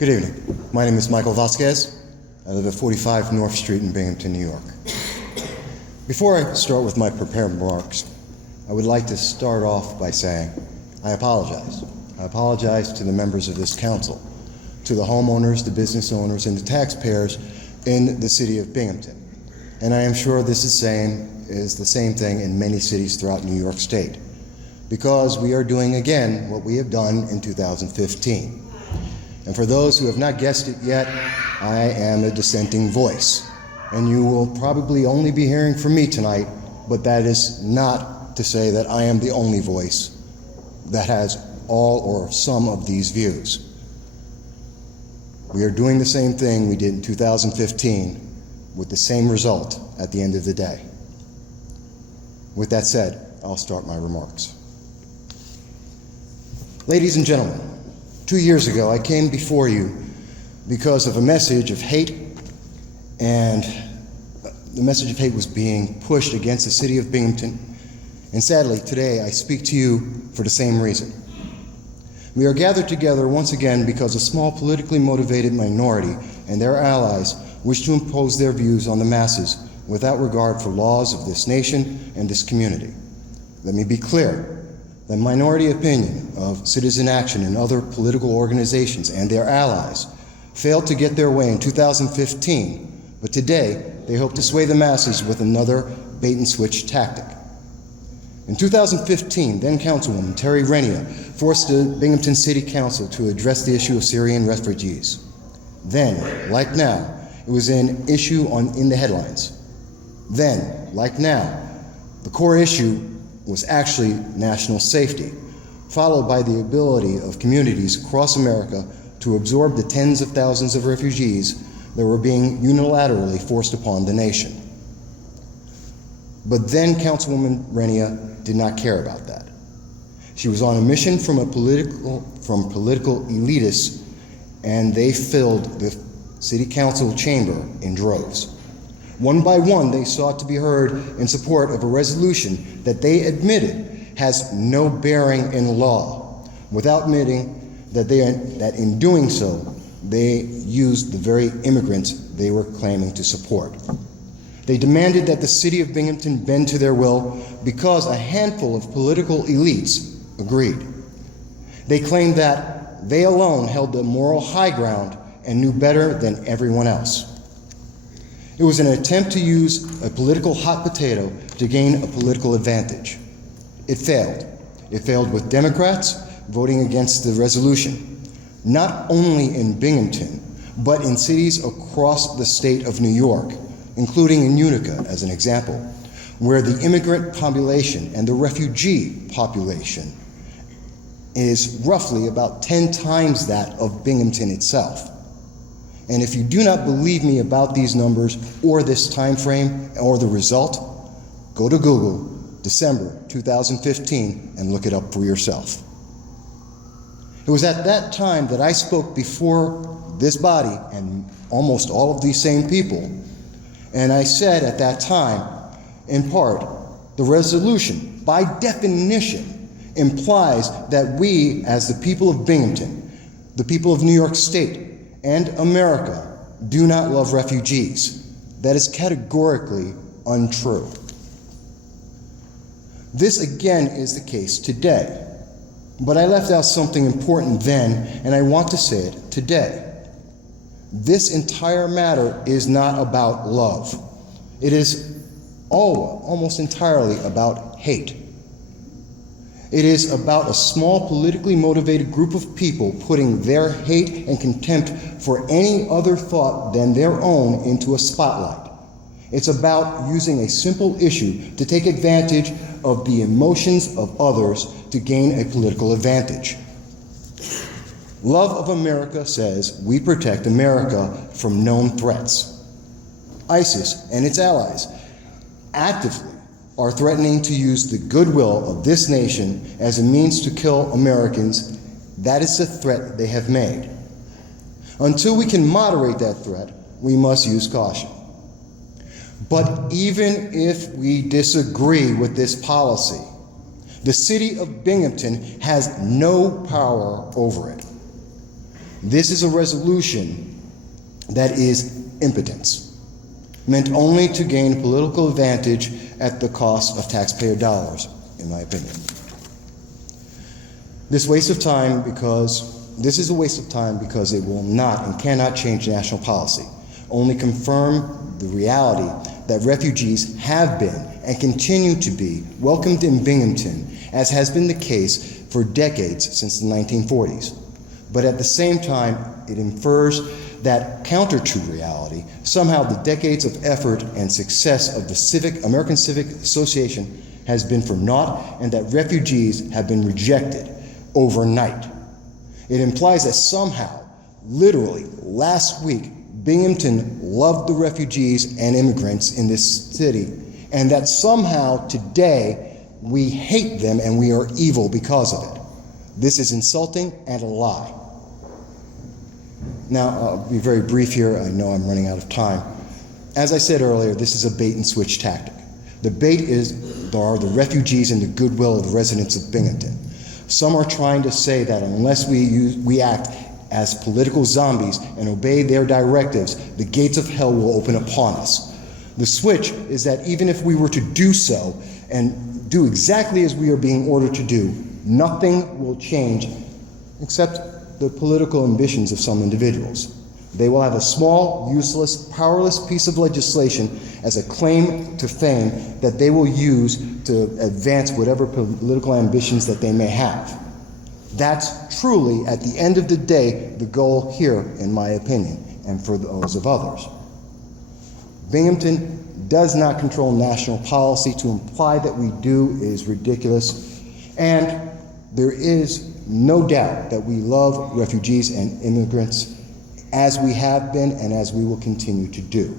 Good evening. My name is Michael Vasquez. I live at 45 North Street in Binghamton, New York. Before I start with my prepared remarks, I would like to start off by saying I apologize. I apologize to the members of this council, to the homeowners, the business owners, and the taxpayers in the city of Binghamton. And I am sure this is the same thing in many cities throughout New York State, because we are doing again what we have done in 2015. And for those who have not guessed it yet, I am a dissenting voice. And you will probably only be hearing from me tonight, but that is not to say that I am the only voice that has all or some of these views. We are doing the same thing we did in 2015 with the same result at the end of the day. With that said, I'll start my remarks. Ladies and gentlemen, 2 years ago, I came before you because of a message of hate, and the message of hate was being pushed against the city of Binghamton. And sadly, today, I speak to you for the same reason. We are gathered together once again because a small politically motivated minority and their allies wish to impose their views on the masses without regard for laws of this nation and this community. Let me be clear. The minority opinion of Citizen Action and other political organizations and their allies failed to get their way in 2015, but today they hope to sway the masses with another bait-and-switch tactic. In 2015, then Councilwoman Terry Renia forced the Binghamton City Council to address the issue of Syrian refugees. Then, like now, it was an issue in the headlines. Then, like now, the core issue was actually national safety, followed by the ability of communities across America to absorb the tens of thousands of refugees that were being unilaterally forced upon the nation. But then Councilwoman Renia did not care about that. She was on a mission from political elitists, and they filled the City Council Chamber in droves. One by one, they sought to be heard in support of a resolution that they admitted has no bearing in law, without admitting that in doing so, they used the very immigrants they were claiming to support. They demanded that the city of Binghamton bend to their will because a handful of political elites agreed. They claimed that they alone held the moral high ground and knew better than everyone else. It was an attempt to use a political hot potato to gain a political advantage. It failed. It failed with Democrats voting against the resolution, not only in Binghamton, but in cities across the state of New York, including in Utica as an example, where the immigrant population and the refugee population is roughly about 10 times that of Binghamton itself. And if you do not believe me about these numbers or this time frame or the result, go to Google, December 2015, and look it up for yourself. It was at that time that I spoke before this body and almost all of these same people, and I said at that time, in part, the resolution, by definition, implies that we, as the people of Binghamton, the people of New York State, and America do not love refugees. That is categorically untrue. This again is the case today, but I left out something important then, and I want to say it today. This entire matter is not about love. It is almost entirely about hate. It is about a small politically motivated group of people putting their hate and contempt for any other thought than their own into a spotlight. It's about using a simple issue to take advantage of the emotions of others to gain a political advantage. Love of America says we protect America from known threats. ISIS and its allies actively are threatening to use the goodwill of this nation as a means to kill Americans. That is the threat they have made. Until we can moderate that threat, we must use caution. But even if we disagree with this policy, the city of Binghamton has no power over it. This is a resolution that is impotence, meant only to gain political advantage at the cost of taxpayer dollars, in my opinion. This is a waste of time because it will not and cannot change national policy, only confirm the reality that refugees have been and continue to be welcomed in Binghamton, as has been the case for decades since the 1940s. But at the same time, it infers that counter to reality, somehow the decades of effort and success of the American Civic Association has been for naught, and that refugees have been rejected overnight. It implies that somehow, literally last week, Binghamton loved the refugees and immigrants in this city, and that somehow today we hate them and we are evil because of it. This is insulting and a lie. Now, I'll be very brief here. I know I'm running out of time. As I said earlier, this is a bait and switch tactic. The bait are the refugees and the goodwill of the residents of Binghamton. Some are trying to say that unless we act as political zombies and obey their directives, the gates of hell will open upon us. The switch is that even if we were to do so and do exactly as we are being ordered to do, nothing will change except the political ambitions of some individuals. They will have a small, useless, powerless piece of legislation as a claim to fame that they will use to advance whatever political ambitions that they may have. That's truly, at the end of the day, the goal here, in my opinion, and for those of others. Binghamton does not control national policy. To imply that we do is ridiculous, and there is no doubt that we love refugees and immigrants as we have been and as we will continue to do.